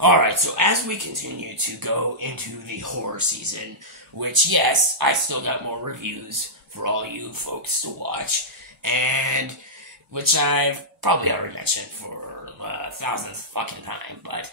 Alright, so as we continue to go into the horror season, which, yes, I still got more reviews for all you folks to watch, and which I've probably already mentioned for the thousandth fucking time, but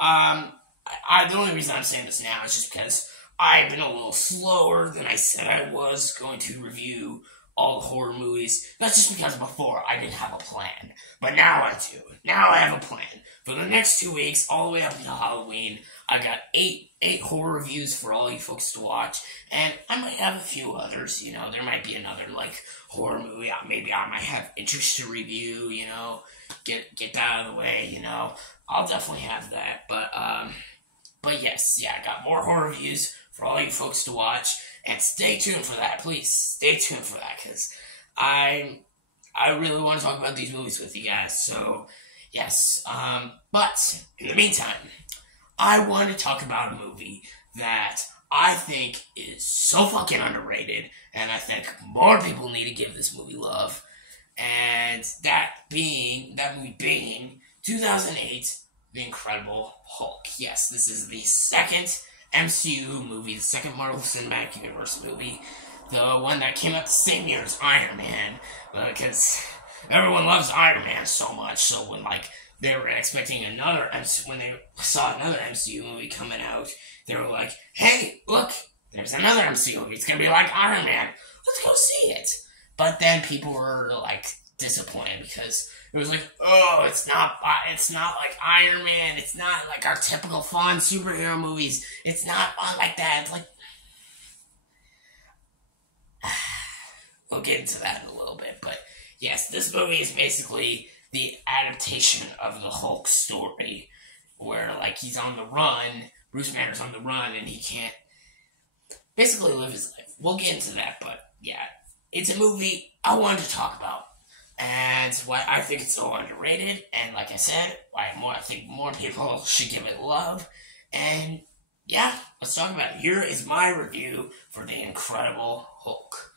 the only reason I'm saying this now is just because I've been a little slower than I said I was going to review all the horror movies. That's just because before I didn't have a plan. But now I do. Now I have a plan. For the next 2 weeks, all the way up until Halloween, I got eight horror reviews for all you folks to watch. And I might have a few others, there might be another, horror movie. Maybe I might have interest to review, get that out of the way, I'll definitely have that. But yes, I got more horror reviews for all you folks to watch. And stay tuned for that, please. Stay tuned for that, because I really want to talk about these movies with you guys. So, yes. But, in the meantime, I want to talk about a movie that I think is so fucking underrated, and I think more people need to give this movie love. And that movie being 2008, The Incredible Hulk. Yes, this is the second MCU movie, the second Marvel Cinematic Universe movie, the one that came out the same year as Iron Man, because everyone loves Iron Man so much, so when, they were expecting when they saw another MCU movie coming out, they were like, hey, look, there's another MCU movie, it's gonna be like Iron Man, let's go see it. But then people were, disappointed, because it was like, oh, it's not like Iron Man, it's not like our typical fun superhero movies, it's not fun like that, it's like, we'll get into that in a little bit, but yes, this movie is basically the adaptation of the Hulk story, where, he's on the run, Bruce Banner's on the run, and he can't basically live his life. We'll get into that, but yeah, it's a movie I wanted to talk about. And why I think it's so underrated, and like I said, I think more people should give it love. And yeah, let's talk about it. Here is my review for The Incredible Hulk.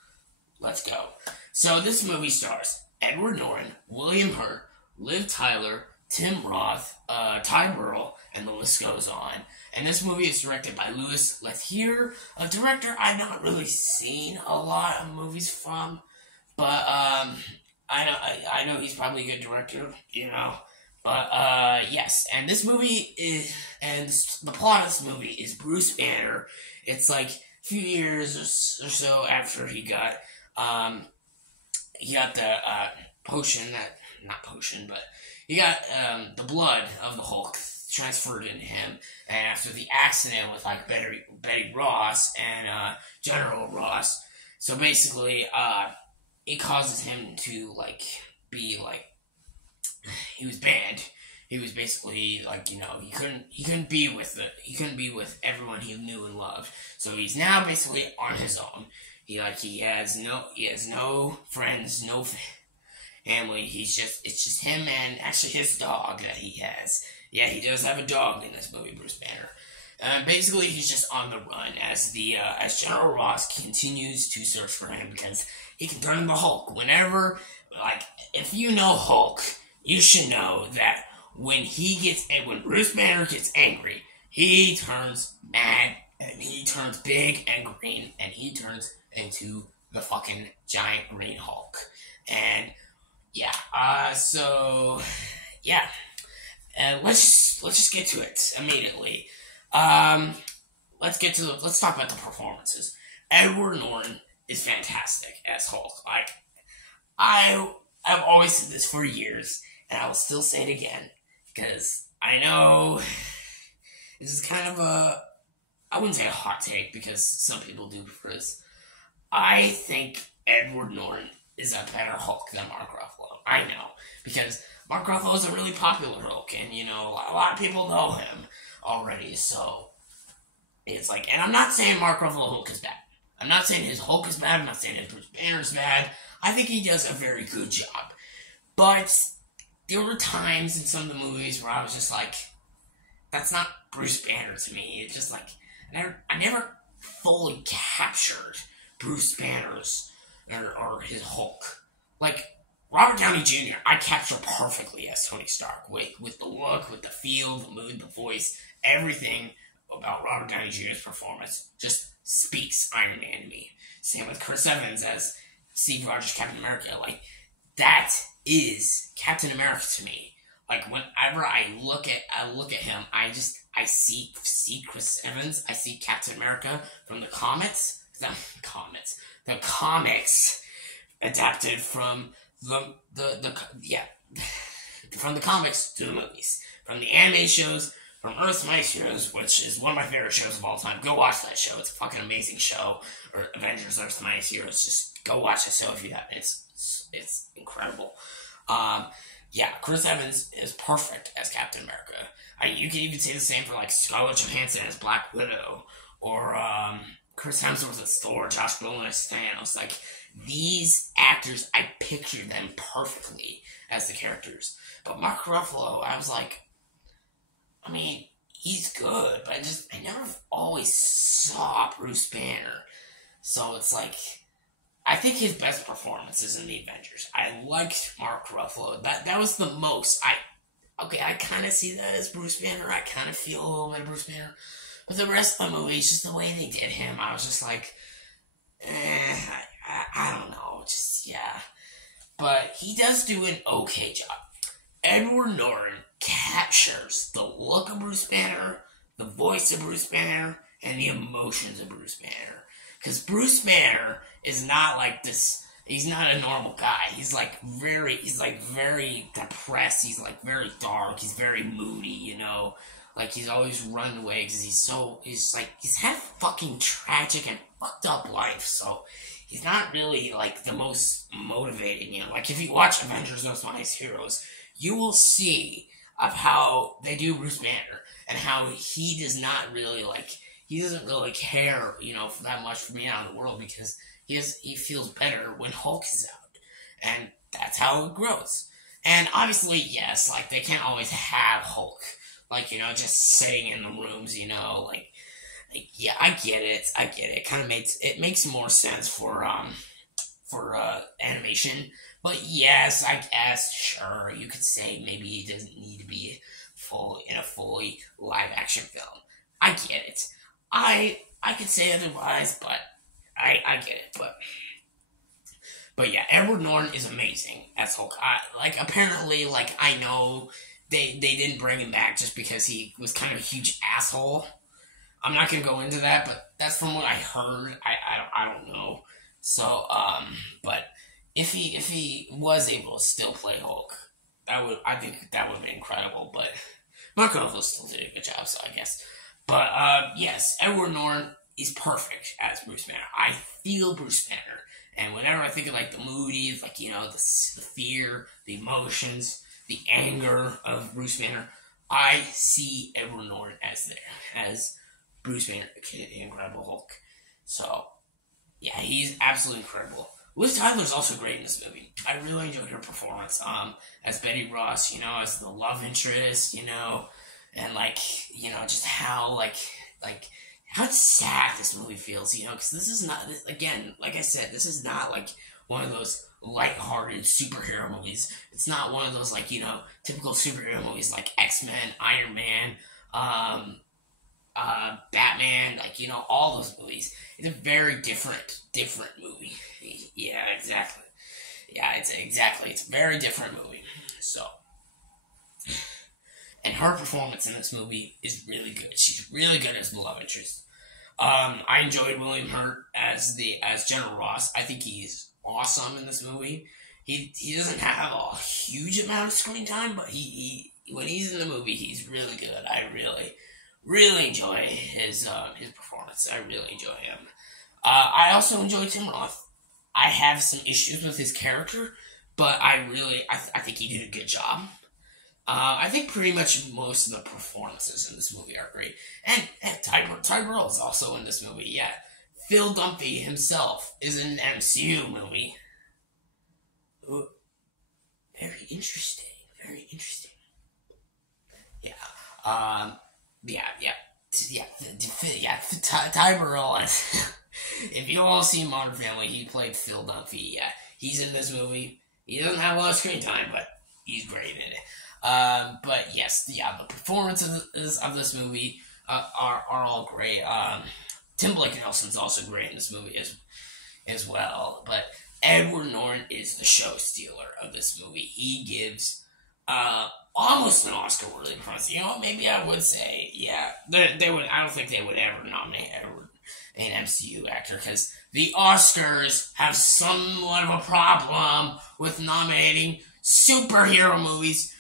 Let's go. So this movie stars Edward Norton, William Hurt, Liv Tyler, Tim Roth, Ty Burrell, and the list goes on. And this movie is directed by Louis Leterrier, a director I've not really seen a lot of movies from, but I know he's probably a good director, But, yes. And this movie the plot of this movie is Bruce Banner. It's a few years or so after he got the potion he got the blood of the Hulk transferred into him. And after the accident with, Betty Ross and General Ross, so basically, it causes him to, be, he was banned. He was basically, he couldn't be with everyone he knew and loved. So he's now basically on his own. He has no friends, no family. It's just him and actually his dog that he has. Yeah, he does have a dog in this movie, Bruce Banner. Basically, he's just on the run as as General Ross continues to search for him, because he can turn into Hulk whenever. If you know Hulk, you should know that when Bruce Banner gets angry, he turns mad, and he turns big and green, and he turns into the fucking giant green Hulk. And yeah, let's just get to it immediately. Let's talk about the performances. Edward Norton is fantastic as Hulk. I've always said this for years, and I will still say it again, because I know this is kind of I wouldn't say a hot take, because some people do prefer this. I think Edward Norton is a better Hulk than Mark Ruffalo. I know, because Mark Ruffalo is a really popular Hulk, and a lot of people know him already, so it's and I'm not saying Mark Ruffalo Hulk is bad. I'm not saying his Hulk is bad, I'm not saying his Bruce Banner is bad. I think he does a very good job. But there were times in some of the movies where I was just that's not Bruce Banner to me. It's just I never fully captured Bruce Banner's or his Hulk. Robert Downey Jr. I capture perfectly as Tony Stark with the look, with the feel, the mood, the voice, everything about Robert Downey Jr.'s performance just speaks Iron Man to me. Same with Chris Evans as Steve Rogers Captain America. Like, that is Captain America to me. Like, whenever I look at him, I see Chris Evans. I see Captain America from the comics. The comics adapted from from the comics to the movies, from the anime shows, from Earth's Mightiest Heroes, which is one of my favorite shows of all time. Go watch that show. It's a fucking amazing show. Or Avengers: Earth's Mightiest Heroes. Just go watch that show if you haven't. It's incredible. Chris Evans is perfect as Captain America. You can even say the same for like Scarlett Johansson as Black Widow, or Chris Hemsworth as Thor, Josh Brolin as Thanos. Like, these actors, I pictured them perfectly as the characters. But Mark Ruffalo, I was like, I mean, he's good, but I never always saw Bruce Banner. So it's like, I think his best performance is in the Avengers. I liked Mark Ruffalo. That was the most. I kind of see that as Bruce Banner. I kind of feel a little bit of Bruce Banner. But the rest of the movie, just the way they did him, I was just like, I don't know. But he does do an okay job. Edward Norton captures the look of Bruce Banner, the voice of Bruce Banner, and the emotions of Bruce Banner. Because Bruce Banner is not like this. He's not a normal guy. He's like very depressed. He's like very dark. He's very moody, you know. Like, he's always run away because he's had a fucking tragic and fucked up life. So he's not really like the most motivating, you know. Like, if you watch Avengers: Earth's Mightiest Heroes, you will see of how they do Bruce Banner and how he does not really he doesn't really care, you know, that much for being out in the world, because he feels better when Hulk is out. And that's how it grows. And obviously, yes, like, they can't always have Hulk, like, you know, just sitting in the rooms, you know, yeah, I get it. It kind of makes more sense for animation. But yes, I guess, sure, you could say maybe he doesn't need to be in a fully live action film. I get it. I could say otherwise, but I get it. But yeah, Edward Norton is amazing as Hulk. Apparently, I know they didn't bring him back just because he was kind of a huge asshole. I'm not gonna go into that, but that's from what I heard. I don't know. So, but if he was able to still play Hulk, I think that would be incredible. But Mark Ruffalo still did a good job, so I guess. But yes, Edward Norton is perfect as Bruce Banner. I feel Bruce Banner, and whenever I think of the moody, you know, the fear, the emotions, the anger of Bruce Banner, I see Edward Norton as Bruce Banner, the Incredible Hulk. So yeah, he's absolutely incredible. Liv Tyler's also great in this movie. I really enjoyed her performance as Betty Ross, you know, as the love interest, you know, and you know, just how how sad this movie feels, you know, because this is not, again, like I said, this is not one of those lighthearted superhero movies. It's not one of those you know, typical superhero movies like X-Men, Iron Man, Batman, you know, all those movies. It's a very different movie. Yeah, exactly. Yeah, it's a very different movie. So, and her performance in this movie is really good. She's really good as the love interest. I enjoyed William Hurt as General Ross. I think he's awesome in this movie. He doesn't have a huge amount of screen time, but he when he's in the movie, he's really good. I really enjoy his performance. I really enjoy him. I also enjoy Tim Roth. I have some issues with his character, but I think he did a good job. I think pretty much most of the performances in this movie are great. And Ty Burrell is also in this movie, yeah. Phil Dunphy himself is in an MCU movie. Ooh, very interesting. Yeah. Ty Burrell. If you all see Modern Family, he played Phil Dunphy. Yeah, he's in this movie. He doesn't have a lot of screen time, but he's great in it. But yes, the performances of this movie are all great. Tim Blake Nelson's also great in this movie as well. But Edward Norton is the show stealer of this movie. He gives almost an Oscar-worthy performance. Maybe I would say, yeah, they would. I don't think they would ever nominate Edward, an MCU actor, because the Oscars have somewhat of a problem with nominating superhero movies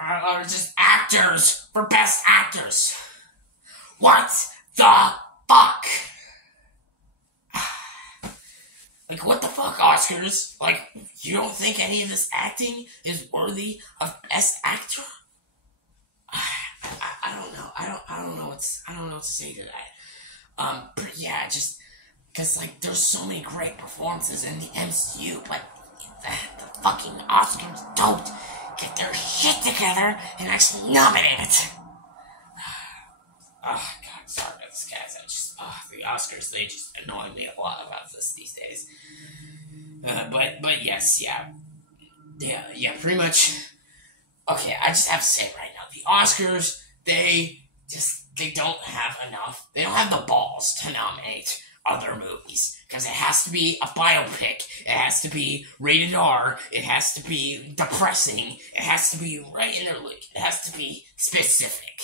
or just actors for best actors. What the fuck? Like, what the fuck, Oscars? Like, you don't think any of this acting is worthy of best actor? I don't know. I don't know what to say to that. But yeah, just because like there's so many great performances in the MCU, but the fucking Oscars don't get their shit together and actually nominate it. Oh god, sorry about this, guys. The Oscars, they just annoy me a lot about this these days. But yes, yeah, pretty much. Okay, I just have to say it right now. The Oscars, they don't have enough. They don't have the balls to nominate other movies because it has to be a biopic. It has to be rated R. It has to be depressing. It has to be right in their league. It has to be specific.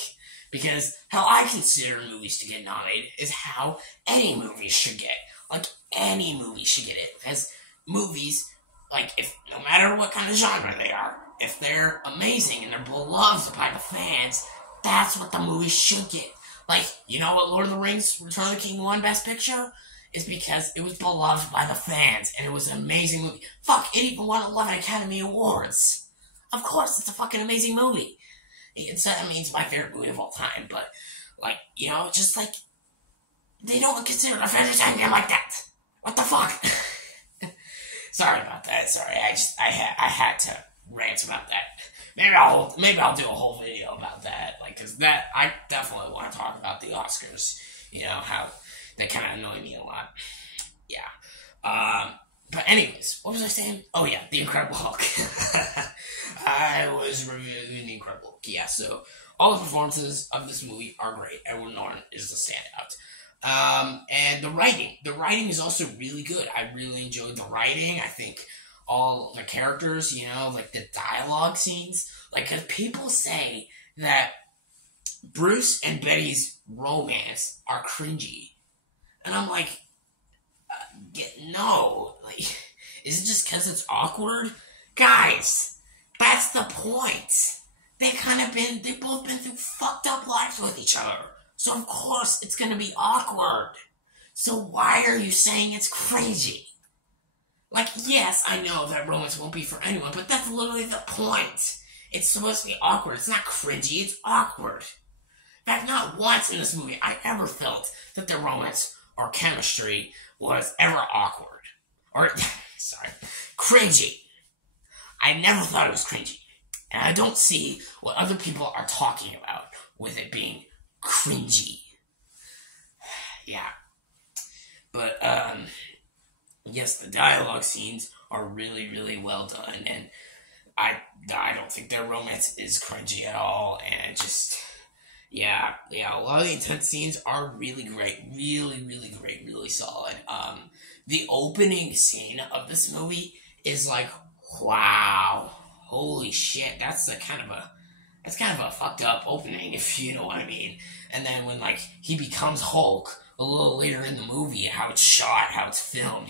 Because how I consider movies to get nominated is how any movie should get. Like, any movie should get it. Because movies, like, if no matter what kind of genre they are, if they're amazing and they're beloved by the fans, that's what the movie should get. Like, you know what Lord of the Rings Return of the King won Best Picture? Is because it was beloved by the fans, and it was an amazing movie. Fuck, it even won 11 Academy Awards. Of course, it's a fucking amazing movie. It's my favorite movie of all time, but, like, just, like, they don't consider Avengers Endgame like that. What the fuck? Sorry about that, sorry, I had to rant about that. Maybe I'll do a whole video about that, like, cause I definitely want to talk about the Oscars, how they kind of annoy me a lot. Yeah. But anyways, what was I saying? Oh yeah, The Incredible Hulk. I was reviewing The Incredible Hulk. Yeah, so all the performances of this movie are great. Edward Norton is the standout. And the writing is also really good. I really enjoyed the writing. I think all the characters, like the dialogue scenes, like, cause people say that Bruce and Betty's romance are cringy. And I'm like, no, like, is it just because it's awkward? Guys, that's the point. They've both been through fucked up lives with each other. So of course it's gonna be awkward. So why are you saying it's crazy? Like, yes, I know that romance won't be for anyone, but that's literally the point. It's supposed to be awkward. It's not cringy, it's awkward. In fact, not once in this movie I ever felt that the romance or chemistry was ever awkward. Or, sorry, cringy. I never thought it was cringy. And I don't see what other people are talking about with it being cringy. Yeah. But, yes, the dialogue scenes are really, really well done. And I don't think their romance is cringy at all. And just... Yeah, a lot of the intense scenes are really great. Really, really great, really solid. The opening scene of this movie is like, wow, holy shit, that's kind of a fucked up opening, if you know what I mean. And then when, like, he becomes Hulk a little later in the movie, how it's shot, how it's filmed,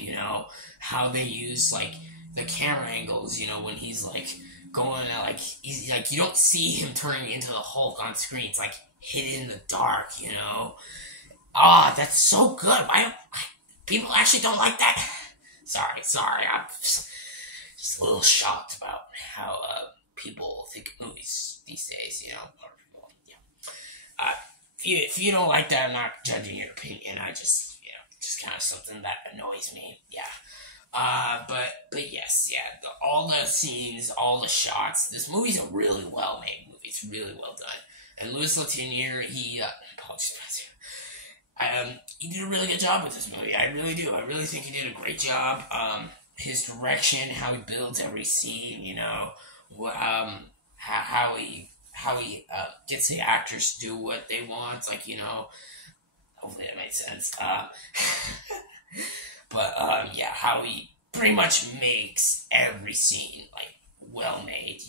how they use, like, the camera angles, when he's, like, going, like, he's, like, you don't see him turning into the Hulk on screen. It's, like, hidden in the dark, that's so good. People actually don't like that? Sorry, I'm just a little shocked about how, people think of movies these days, If you don't like that, I'm not judging your opinion. I just, just kind of something that annoys me, yeah. But yes, yeah, all the scenes, all the shots, this movie's a really well-made movie. It's really well done. And Louis Leterrier, he did a really good job with this movie. I really do. I really think he did a great job. his direction, how he builds every scene, how he gets the actors to do what they want, like, hopefully that made sense. But yeah, how he pretty much makes every scene like well made.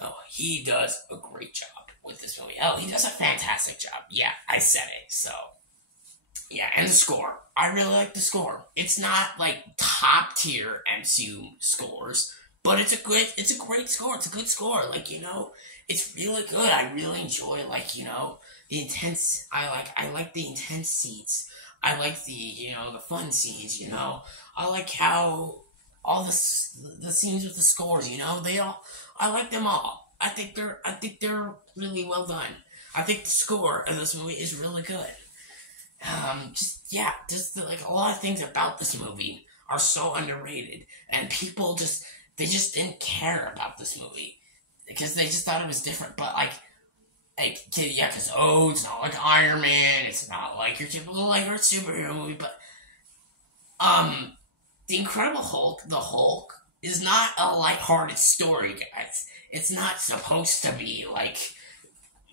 Oh, he does a great job with this movie. Oh, he does a fantastic job. Yeah, I said it. So yeah, and the score. I really like the score. It's not like top tier MCU scores, but it's a great score. It's a good score. Like, it's really good. I really enjoy, like, the intense. I like the intense scenes. I like the fun scenes. I like how all the scenes with the scores. I like them all. I think they're really well done. I think the score of this movie is really good. Like a lot of things about this movie are so underrated, and people they just didn't care about this movie because they just thought it was different. But yeah, because it's not like Iron Man, it's not like your typical like superhero movie, but the Incredible Hulk, the Hulk, is not a lighthearted story, guys. It's not supposed to be like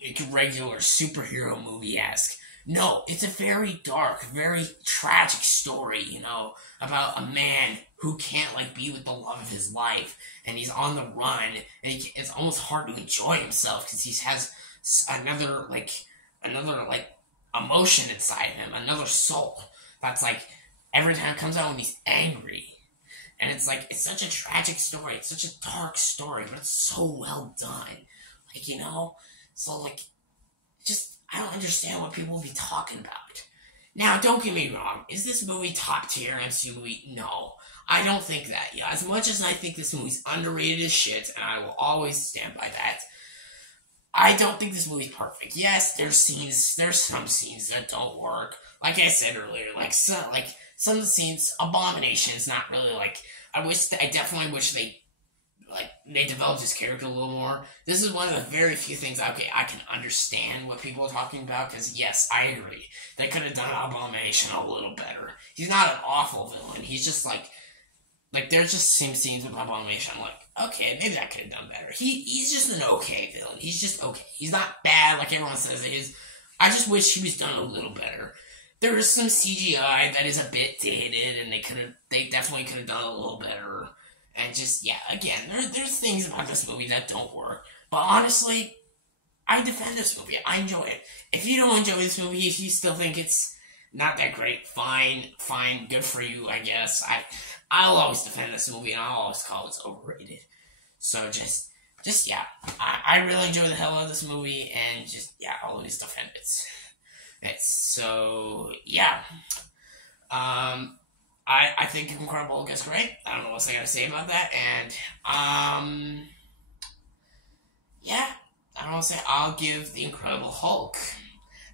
a regular superhero movie esque. No, it's a very dark, very tragic story, about a man who can't like be with the love of his life, and he's on the run, and it's almost hard to enjoy himself because he has another emotion inside him, another soul that's like every time it comes out when he's angry. And it's like, it's such a tragic story. It's such a dark story, but it's so well done. So like, just, I don't understand what people will be talking about. Now, don't get me wrong. Is this movie top tier MCU movie? No. I don't think that. Yeah, as much as I think this movie's underrated as shit, and I will always stand by that, I don't think this movie's perfect. Yes, there's some scenes that don't work. Like I said earlier, some of the scenes, Abomination is not really I definitely wish they developed his character a little more. This is one of the very few things, okay, I can understand what people are talking about, because yes, I agree. They could have done Abomination a little better. He's not an awful villain. He's just like there's just some scenes with Abomination, I'm like, okay, maybe I could have done better. He's just an okay villain. He's just okay. He's not bad like everyone says it is. I just wish he was done a little better. There is some CGI that is a bit dated, and they definitely could have done a little better. And just, yeah, again, there's things about this movie that don't work. But honestly, I defend this movie. I enjoy it. If you don't enjoy this movie, if you still think it's not that great, fine, good for you, I guess. I'll always defend this movie, and I'll always call it overrated. So just yeah, I really enjoy the hell out of this movie, and just, yeah, I'll always defend it. So, yeah. I think Incredible Hulk is great. I don't know what else I gotta say about that. And, yeah. I don't know what to say. I'll give The Incredible Hulk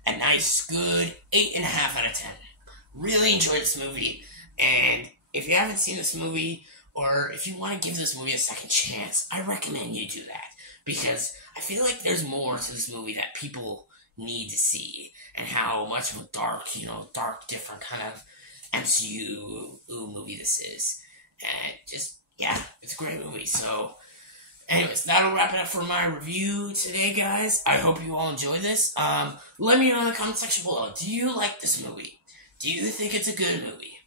a nice, good 8.5 out of 10. Really enjoyed this movie. And if you haven't seen this movie, or if you want to give this movie a second chance, I recommend you do that. Because I feel like there's more to this movie that people need to see. And how much of a dark, different kind of MCU movie this is. And just, yeah, it's a great movie. So, anyways, that'll wrap it up for my review today, guys. I hope you all enjoy this. Let me know in the comment section below. Do you like this movie? Do you think it's a good movie?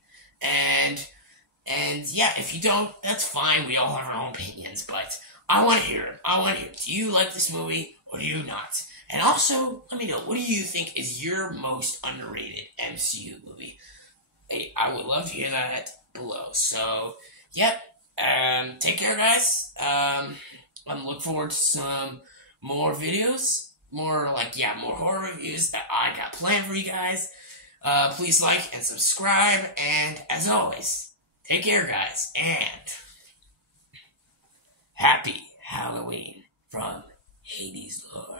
And yeah, if you don't, that's fine. We all have our own opinions, but I want to hear it. Do you like this movie or do you not? And also, let me know, what do you think is your most underrated MCU movie? Hey, I would love to hear that below. So, yep. Take care, guys. I'm looking forward to some more videos. More horror reviews that I got planned for you guys. Please like and subscribe. And as always, take care, guys. And happy Halloween from Hades Lord.